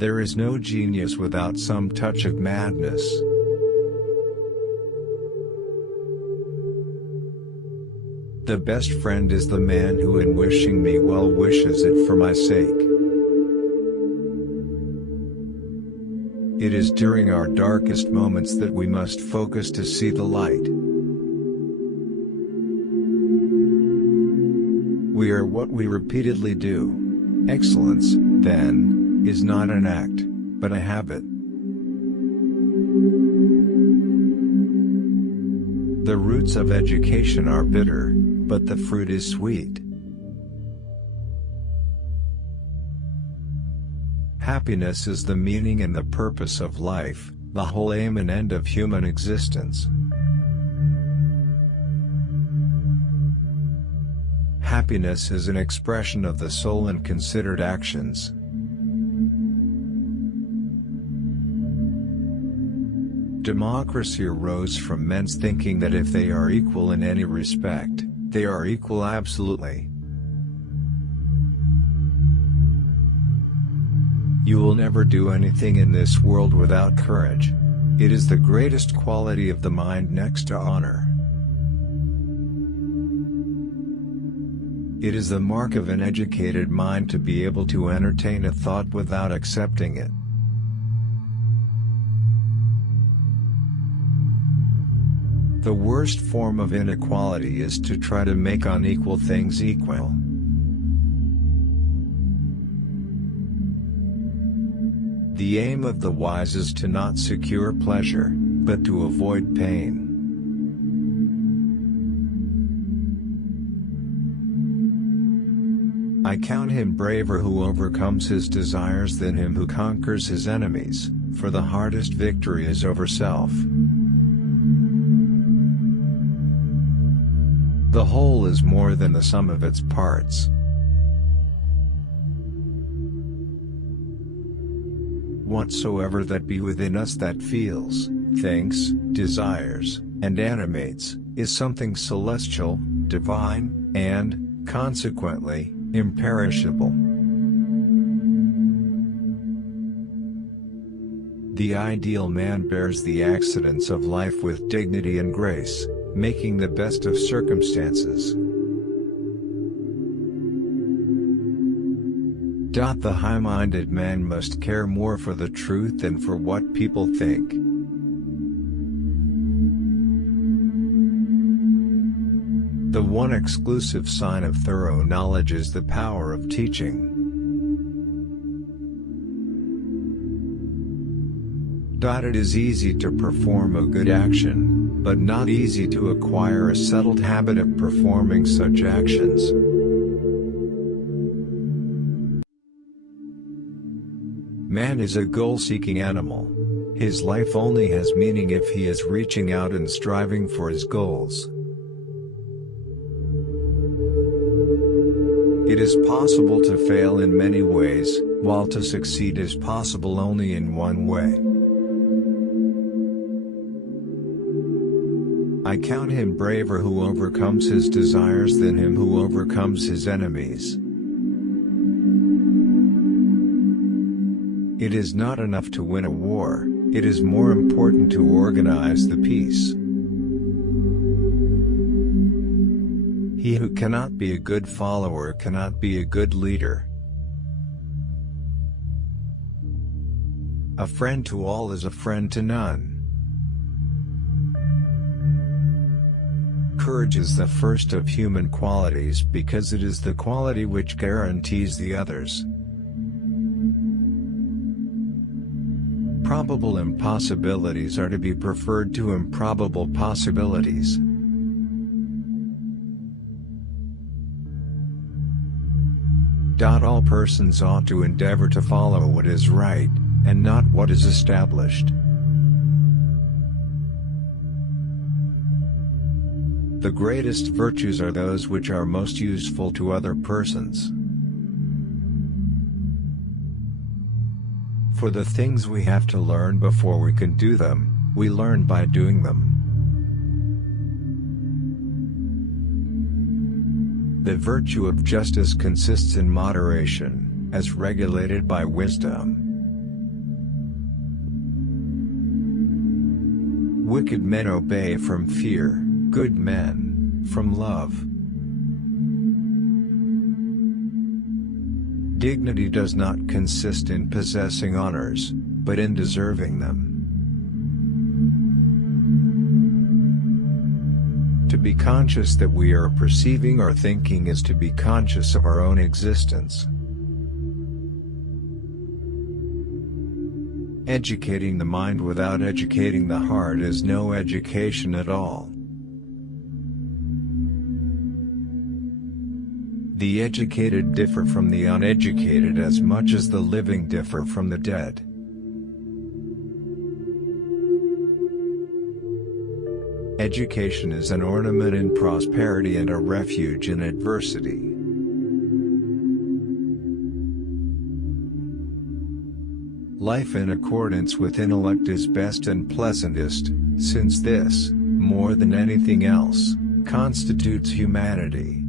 There is no genius without some touch of madness. The best friend is the man who in wishing me well wishes it for my sake. It is during our darkest moments that we must focus to see the light. We are what we repeatedly do. Excellence, then, is not an act, but a habit. The roots of education are bitter, but the fruit is sweet. Happiness is the meaning and the purpose of life, the whole aim and end of human existence. Happiness is an expression of the soul in considered actions. Democracy arose from men's thinking that if they are equal in any respect, they are equal absolutely. You will never do anything in this world without courage. It is the greatest quality of the mind next to honor. It is the mark of an educated mind to be able to entertain a thought without accepting it. The worst form of inequality is to try to make unequal things equal. The aim of the wise is to not secure pleasure, but to avoid pain. I count him braver who overcomes his desires than him who conquers his enemies, for the hardest victory is over self. The whole is more than the sum of its parts. Whatsoever that be within us that feels, thinks, desires, and animates, is something celestial, divine, and, consequently, imperishable. The ideal man bears the accidents of life with dignity and grace, making the best of circumstances. The high-minded man must care more for the truth than for what people think. The one exclusive sign of thorough knowledge is the power of teaching. It is easy to perform a good action, but not easy to acquire a settled habit of performing such actions. Man is a goal-seeking animal. His life only has meaning if he is reaching out and striving for his goals. It is possible to fail in many ways, while to succeed is possible only in one way. I count him braver who overcomes his desires than him who overcomes his enemies. It is not enough to win a war, it is more important to organize the peace. He who cannot be a good follower cannot be a good leader. A friend to all is a friend to none. Courage is the first of human qualities because it is the quality which guarantees the others. Probable impossibilities are to be preferred to improbable possibilities. All persons ought to endeavor to follow what is right, and not what is established. The greatest virtues are those which are most useful to other persons. For the things we have to learn before we can do them, we learn by doing them. The virtue of justice consists in moderation, as regulated by wisdom. Wicked men obey from fear, good men, from love. Dignity does not consist in possessing honors, but in deserving them. To be conscious that we are perceiving or thinking is to be conscious of our own existence. Educating the mind without educating the heart is no education at all. The educated differ from the uneducated as much as the living differ from the dead. Education is an ornament in prosperity and a refuge in adversity. Life in accordance with intellect is best and pleasantest, since this, more than anything else, constitutes humanity.